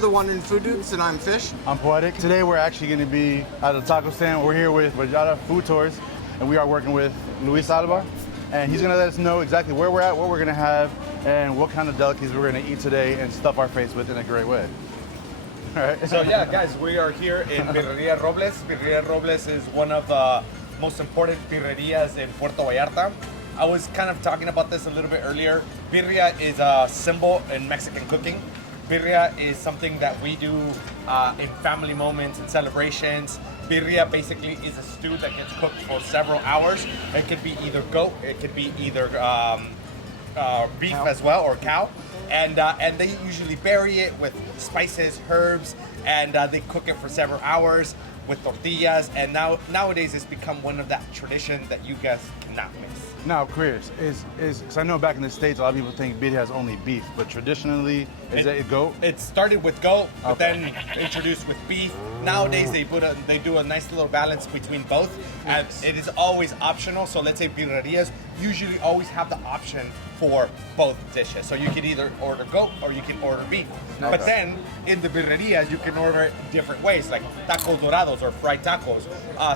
the One in Food Dudes, and I'm Fish. I'm Poetic. Today we're actually going to be at a taco stand. We're here with Vallarta Food Tours, and we are working with Luis Alba, and he's going to let us know exactly where we're at, what we're going to have, and what kind of delicacies we're going to eat today and stuff our face with in a great way. All right. So yeah, guys, we are here in Birreria Robles. Birreria Robles is one of the most important birrerias in Puerto Vallarta. I was kind of talking about this a little bit earlier. Birria is a symbol in Mexican cooking. Birria is something that we do in family moments and celebrations. Birria basically is a stew that gets cooked for several hours. It could be either goat, it could be either beef as well, or cow. And they usually bury it with spices, herbs, and they cook it for several hours with tortillas. And nowadays it's become one of that tradition that you guys cannot miss. Now, Chris, because I know back in the States, a lot of people think birria has only beef, but traditionally, is it goat? It started with goat, but then introduced with beef. Nowadays, they do a nice little balance between both, and it is always optional. So let's say birrerias usually always have the option for both dishes. So you can either order goat or you can order beef. Okay. But then in the birrerias, you can order it different ways, like tacos dorados or fried tacos,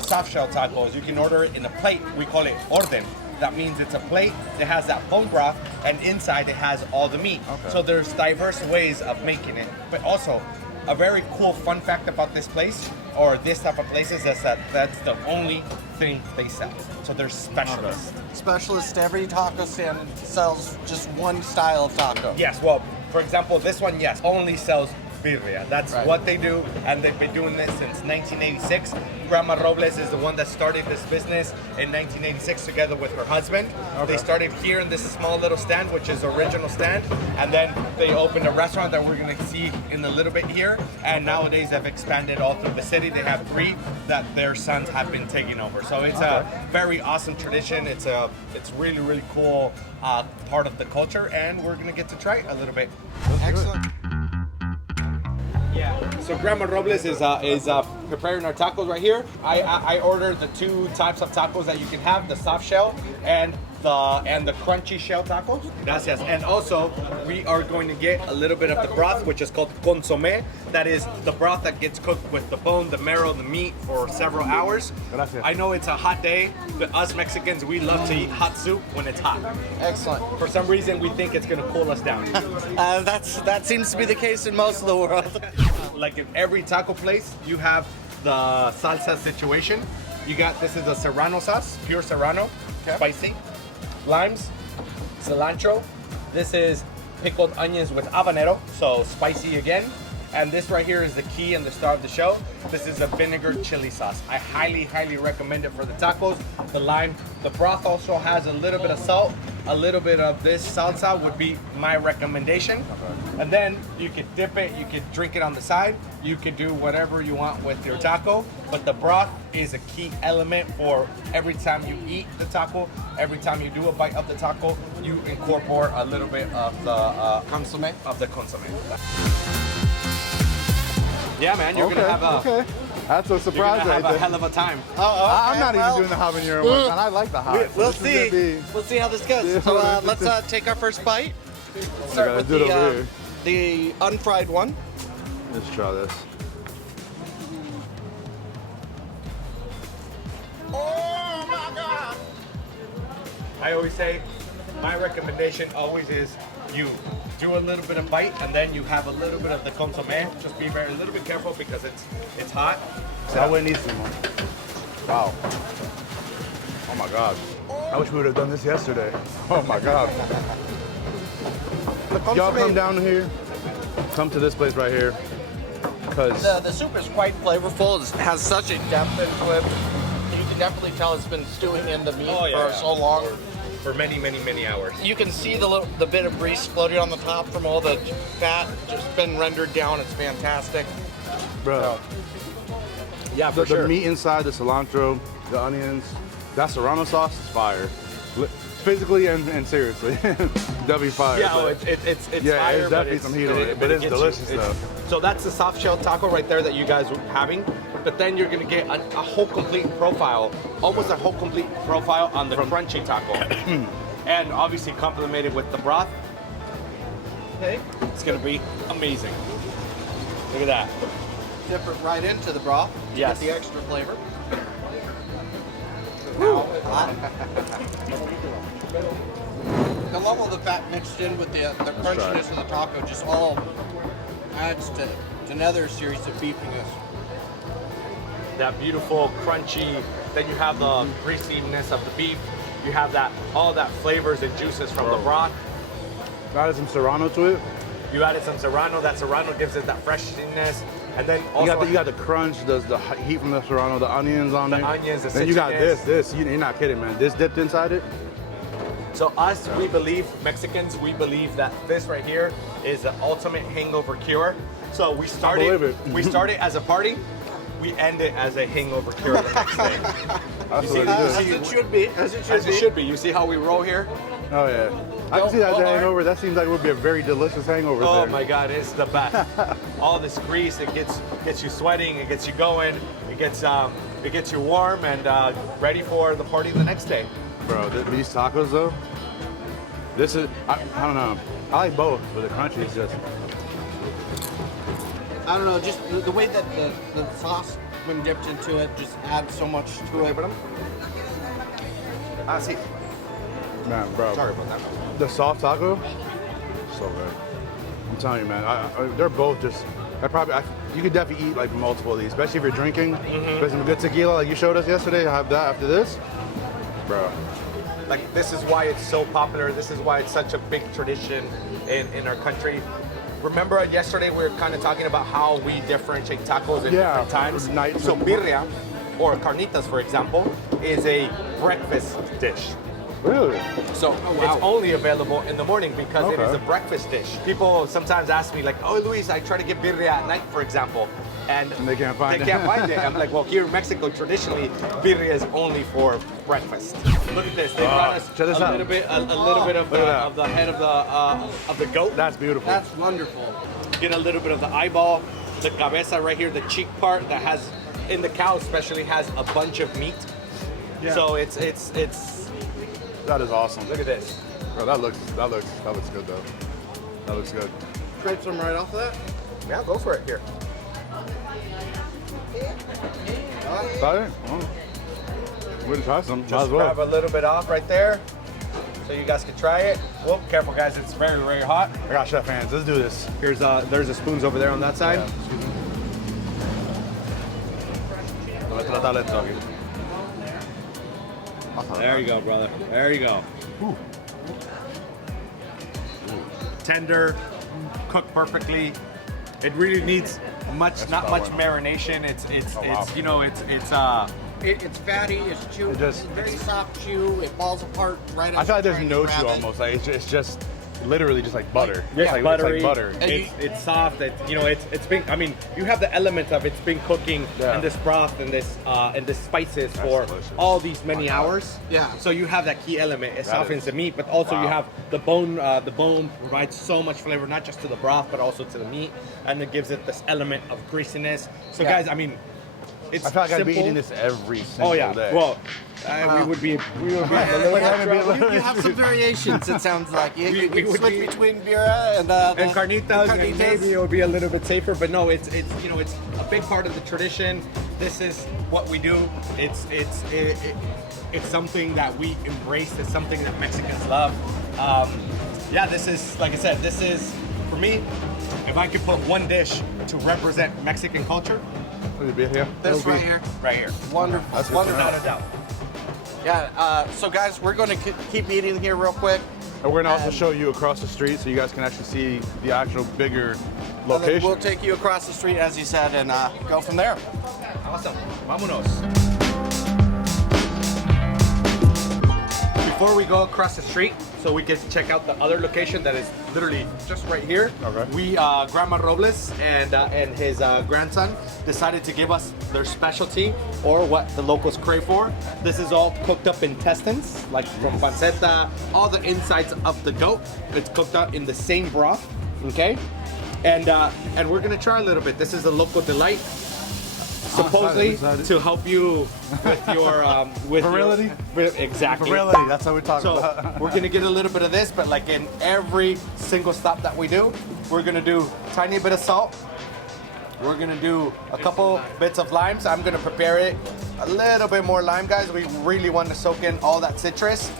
soft shell tacos. You can order it in a plate. We call it orden. That means it's a plate that has that bone broth, and inside it has all the meat. Okay. So there's diverse ways of making it. But also, a very cool fun fact about this place, or this type of places, is that that's the only thing they sell. So they're specialists. Okay. Specialist, every taco stand sells just one style of taco. Yes, well, for example, this one, yes, only sells birria. That's right. What they do, and they've been doing this since 1986. Grandma Robles is the one that started this business in 1986 together with her husband. Okay. They started here in this small little stand, which is the original stand, and then they opened a restaurant that we're going to see in a little bit here, and nowadays they've expanded all through the city. They have 3 that their sons have been taking over. So it's a very awesome tradition. It's really, really cool part of the culture, and we're going to get to try it a little bit. Excellent. Yeah. So Grandma Robles is preparing our tacos right here. I ordered the 2 types of tacos that you can have: the soft shell and the crunchy shell tacos. Gracias. And also, we are going to get a little bit of the broth, which is called consommé. That is the broth that gets cooked with the bone, the marrow, the meat for several hours. Gracias. I know it's a hot day, but us Mexicans, we love to eat hot soup when it's hot. Excellent. For some reason, we think it's going to cool us down. That seems to be the case in most of the world. Like in every taco place, you have the salsa situation. This is a serrano sauce, pure serrano, spicy. Limes, cilantro. This is pickled onions with habanero, so spicy again. And this right here is the key and the star of the show. This is a vinegar chili sauce. I highly, highly recommend it for the tacos. The lime, the broth also has a little bit of salt. A little bit of this salsa would be my recommendation. Okay. And then you could dip it, you could drink it on the side. You could do whatever you want with your taco. But the broth is a key element for every time you eat the taco, every time you do a bite of the taco, you incorporate a little bit of the consommé. Yeah, man, you're gonna have That's a surprise. You're gonna have a hell of a time. I'm not even doing the habanero one, and I like the hot. We'll see. We'll see how this goes. Yeah, so let's take our first bite. Start with the unfried one. Let's try this. Oh my God! I always say, my recommendation always is you do a little bit of bite, and then you have a little bit of the consommé. Just be a little bit careful because it's hot. That way needs some more. Wow. Oh my God. I wish we would have done this yesterday. Oh my God. Y'all come down here, come to this place right here. Because the soup is quite flavorful. It has such a depth into it. You can definitely tell it's been stewing in the meat for so long. For many, many, many hours. You can see the bit of grease floating on the top from all the fat just been rendered down. It's fantastic. Bro. Yeah, for sure. The meat inside, the cilantro, the onions, that serrano sauce is fire. Physically and seriously. Definitely fire. Yeah, it's fire. It's definitely some heat on it, but it's delicious though. So that's the soft shell taco right there that you guys are having. But then you're gonna get a whole complete profile, almost a whole complete profile on the crunchy taco. And obviously complemented with the broth. Okay. It's gonna be amazing. Look at that. Dip it right into the broth to Yes. get the extra flavor. Now, hot. The level of the fat mixed in with the crunchiness of the taco just all adds to another series of beefiness. That beautiful crunchy, then you have the greasiness of the beef. You have that all that flavors and juices from the broth. Added some serrano to it. You added some serrano. That serrano gives it that freshness. And then also You got the crunch, the heat from the serrano, the onions on the there. onions, the Then you got citriness. this. You're not kidding, man. This dipped inside it. So us, we believe, Mexicans, we believe that this right here is the ultimate hangover cure. So we believe it. started as a party, we end it as a hangover cure the next day. That's see, what As it is. it should be. As it should As be. it should be. You see how we roll here? Oh yeah. I can see that as a hangover. That seems like it would be a very delicious hangover. Oh there. my God, it's the best. All this grease, it gets you sweating, it gets you going, it gets you warm and ready for the party the next day. Bro, these tacos though. This is I don't know. I like both, but the crunchy is just. I don't know, just the way that the sauce, when dipped into it, just adds so much to it. Ah, sí. Man, bro. Sorry about that. The soft taco, so good. I'm telling you, man. They're both just. You could definitely eat like multiple of these, especially if you're drinking. Especially some good tequila, like you showed us yesterday. Have that after this, bro. Like this is why it's so popular. This is why it's such a big tradition in our country. Remember yesterday we were kind of talking about how we differentiate tacos in different times. So birria or carnitas, for example, is a breakfast dish. Really? So it's only available in the morning because it is a breakfast dish. People sometimes ask me like, "Oh, Luis, I try to get birria at night, for example." And they can't find it. They can't find it. I'm like, well, here in Mexico, traditionally, birria is only for breakfast. Look at this. They brought us a little bit of the head of the goat. That's beautiful. That's wonderful. Get a little bit of the eyeball, the cabeza right here, the cheek part that has, in the cow especially, has a bunch of meat. Yeah. So it's. That is awesome. Look at this. Bro, that looks good though. That looks good. Scrape some right off of that. Yeah, go for it here. Got it? Well, we'll try some. Might Just as well. grab a little bit off right there, so you guys can try it. Whoop, careful guys, it's very, very hot. I got chef hands. Let's do this. Here's there's the spoons over there on that side. Let's tratar esto aquí. There you go, brother. There you go. Ooh. Tender, cooked perfectly. It really needs not much marination. It's you know it's It's fatty, it's chew, just- it's very soft chew, it falls apart right I as feel like you're there's trying no to grab chew it. almost. Like it's just literally just like butter. Yeah, It's like buttery. butter. And It's soft. It's been. I mean, you have the element of it's been cooking Yeah. in this broth and this spices for delicious. all these many hours. Yeah. So you have that key element. It That softens is- the meat, but also you wow. have the bone. The bone provides so much flavor, not just to the broth, but also to the meat, and it gives it this element of greasiness. So Yeah. guys, I mean, it's I feel like I'd be simple. eating this every single Oh yeah. day. Well, we would be a little bit You have some variations, it sounds like. You We can would switch be- between birria and and carnitas, and maybe it would be a little bit safer, but no, it's it's a big part of the tradition. This is what we do. It's something that we embrace. It's something that Mexicans love. Yeah, this is, like I said, this is, for me, if I could put one dish to represent Mexican culture, Would it be here? This It'll be- right here. right here. Wonderful. That's good to Wonderful. know. Without a doubt. Yeah, so guys, we're going to keep eating here real quick. And we're gonna also And- show you across the street so you guys can actually see the actual bigger And then location. we'll take you across the street, as you said, and go from there. Awesome. Vámonos. Before we go across the street, so we can check out the other location that is literally just right here. Okay. We, Grandma Robles and his grandson decided to give us their specialty, or what the locals crave for. This is all cooked up intestines, like from panceta, all the insides of the goat. It's cooked up in the same broth, okay? And we're gonna try a little bit. This is the local delight. Supposedly excited. to help you with your Virility? Exactly. Virility, that's what we're talking So about. we're gonna get a little bit of this, but like in every single stop that we do, we're gonna do tiny bit of salt, We're gonna do a couple bits of limes. I'm gonna prepare it a little bit more lime, guys. We really want to soak in all that citrus.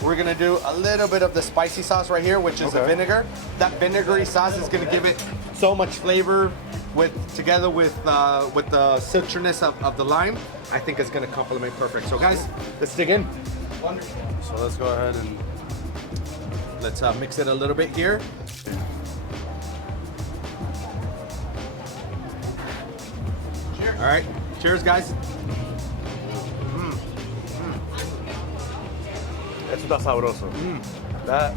We're gonna do a little bit of the spicy sauce right here, which is the vinegar. That vinegary sauce is gonna give it so much flavor together with the citrusness of the lime. I think it's gonna complement perfect. So guys, let's dig in. Wonderful. So let's go ahead and Let's mix it a little bit here. Cheers. All right, cheers, guys. Eso está sabroso. That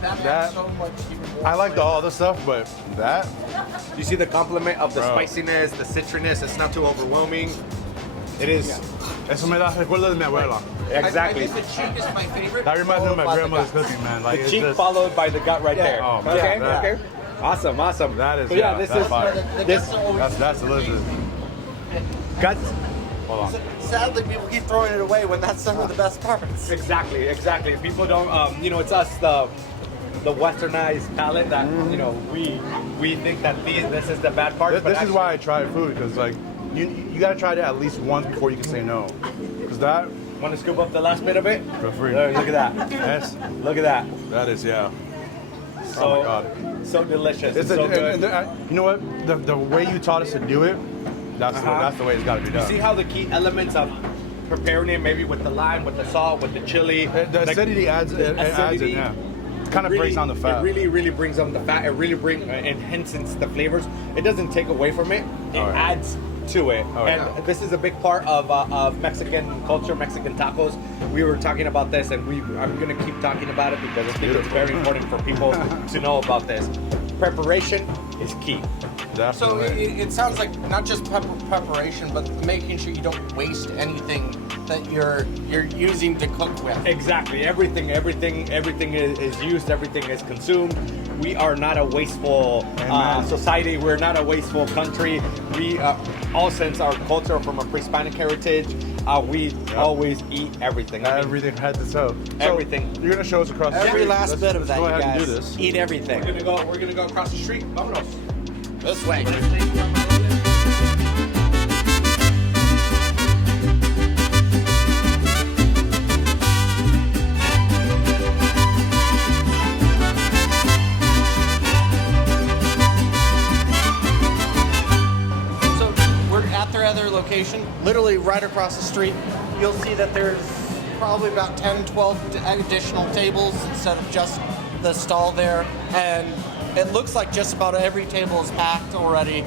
That That- adds so much even more I like the all the stuff, but that You see the complement of the Bro. spiciness, the citrusness. It's not too overwhelming. It is. eso me da recuerdo de mi abuela. Exactly. I think the cheek is my favorite. That reminds me of followed by my the grandmother's guts. cooking, man. Like The it's cheek just, followed by the gut right there. Oh, man, okay, that- okay. Awesome, awesome. that is But yeah, this that's is fire. The this guts are always That's delicious. guts. Hold on. Sadly, people keep throwing it away when that's some of the best parts. Exactly, exactly. People don't. It's us the westernized palate that we think that this is the bad part. This is why I try food, because like you gotta try it at least once before you can say no. Because that Want to scoop up the last bit of it? for free. Look at that. Yes, Look at that. that is So, oh my god. So delicious. It's so good. you know what? The way you taught us to do it, that's the way it's got to be done. See how the key elements of preparing it, maybe with the lime, with the salt, with the chili. The acidity adds it. Adds it. acidity, Yeah. Kind of breaks down the fat. It really brings down the fat. It really enhances the flavors. It doesn't take away from it. It Oh, yeah. adds to it. Oh, and yeah. this is a big part of Mexican culture, Mexican tacos. We were talking about this, and I'm gonna keep talking about it because I think it's very important for people to know about this. Preparation is key. So Definitely. it sounds like not just preparation, but making sure you don't waste anything that you're using to cook with. Exactly. Everything is used. Everything is consumed. We are not a wasteful Amen. society. We're not a wasteful country. We all since our culture from a pre-Hispanic heritage, we always eat everything. I mean, Everything head to toe. So, Everything. You're gonna show us across the Every street. last Let's- bit of let's that, go you ahead guys. and do this. Eat everything. we're gonna go across the street. Vámonos. This way. So we're at their other location, literally right across the street. You'll see that there's probably about 10, 12 additional tables instead of just the stall there. And it looks like just about every table is packed already.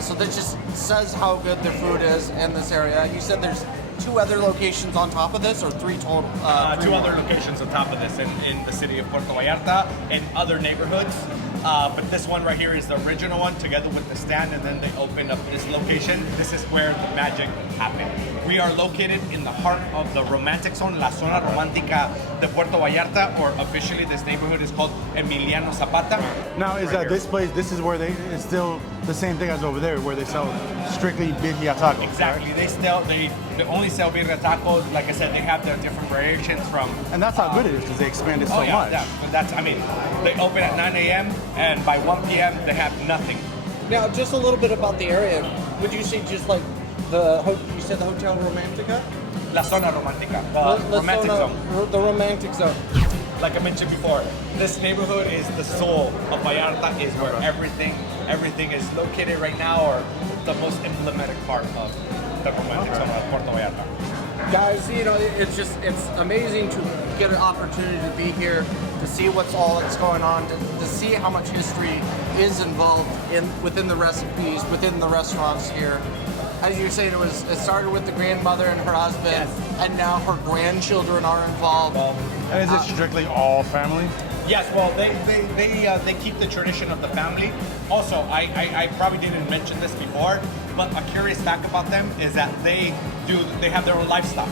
So that just says how good their food is in this area. You said there's 2 other locations on top of this, or 3 total? 3 Two more? other locations on top of this in the city of Puerto Vallarta and other neighborhoods. But this one right here is the original one together with the stand, and then they opened up this location. This is where the magic happened. We are located in the heart of the romantic zone, La Zona Romántica de Puerto Vallarta, or officially this neighborhood is called Emiliano Zapata. Now, is Right that here. this place? This is where it's still the same thing as over there, where they sell strictly birria tacos. Exactly. They only sell birria tacos. Like I said, they have their different variations from. And that's how good it is because they expanded so Oh yeah, much. yeah. But they open at 9 a.m. and by 1 p.m. they have nothing. Now, just a little bit about the area. Would you say just like you said the Hotel Romantica? La Zona Romántica, La romantic zona- zone. The romantic zone. Like I mentioned before, this neighborhood is the soul of Vallarta, is where everything is located right now, or the most emblematic part of the romantic zone of Puerto Vallarta. Guys, it's amazing to get an opportunity to be here, to see what's going on, to see how much history is involved within the recipes, within the restaurants here. As you were saying, it started with the grandmother and her husband, Yes. and now her grandchildren are involved. And is it strictly all family? Yes, well, they keep the tradition of the family. Also, I probably didn't mention this before, but a curious fact about them is that they have their own livestock.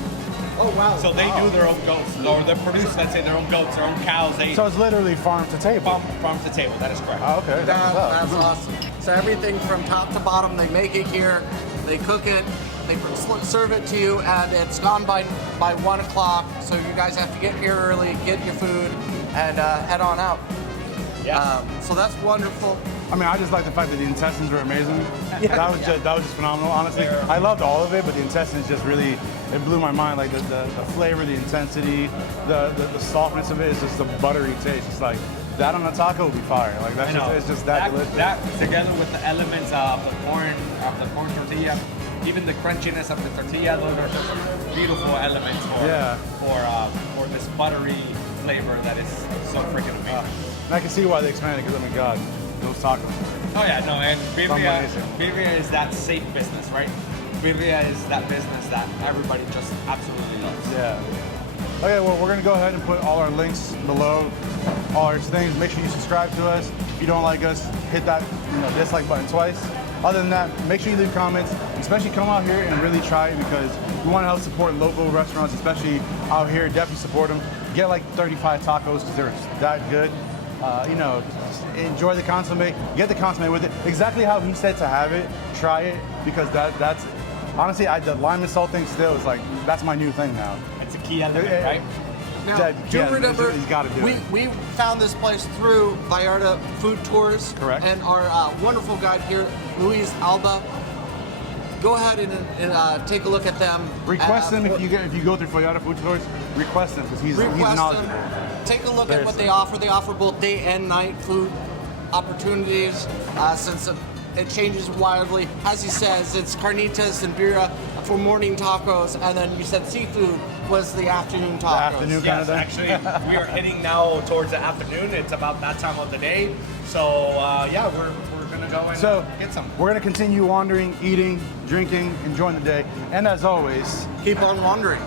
Oh wow! So they do their own goats, or they produce, let's say, their own goats, their own cows. They So it's literally farm to table. farm to table. That is correct. Oh, okay. That's what's up. That's awesome. So everything from top to bottom, they make it here, they cook it, they serve it to you, and it's gone by 1 o'clock. So you guys have to get here early, get your food, and head on out. Yes. So that's wonderful. I mean, I just like the fact that the intestines were amazing. Yeah. That was just phenomenal. Honestly, I loved all of it, but the intestines just really, it blew my mind. Like the flavor, the intensity, the softness of it is just a buttery taste. It's like that on a taco would be fire. Like that's just, it's just that delicious. That together with the elements of the corn tortilla, even the crunchiness of the tortilla, those are just beautiful elements for this buttery flavor that is so freaking amazing. And I can see why they expanded because I mean, God, those tacos. Oh yeah, no, and Amazing. Birria is that safe business, right? Birria is that business that everybody just absolutely loves. Yeah. Okay, well, we're gonna go ahead and put all our links below, all our things. Make sure you subscribe to us. If you don't like us, hit that dislike button twice. Other than that, make sure you leave comments, especially come out here and really try it because we want to help support local restaurants, especially out here. Definitely support them. Get like 35 tacos because they're that good. Just enjoy the consomme. Get the consomme with it. Exactly how he said to have it. Try it because that's honestly, the lime and salt thing still is like that's my new thing now. It's a key element, right? Now, do remember, he's got to do it. we found this place through Vallarta Food Tours. Correct. And our wonderful guide here, Luis Alba. Go ahead and take a look at them. Request them if you go through Vallarta Food Tours. Request them because he's knowledgeable. Take a look at what they offer. They offer both day and night food opportunities since it changes wildly. As he says, it's carnitas and birria for morning tacos, and then you said seafood was the afternoon tacos. The afternoon kind of thing. Actually, we are heading now towards the afternoon. It's about that time of the day. So we're gonna go and get some. We're gonna continue wandering, eating, drinking, enjoying the day, and as always, Keep on wandering.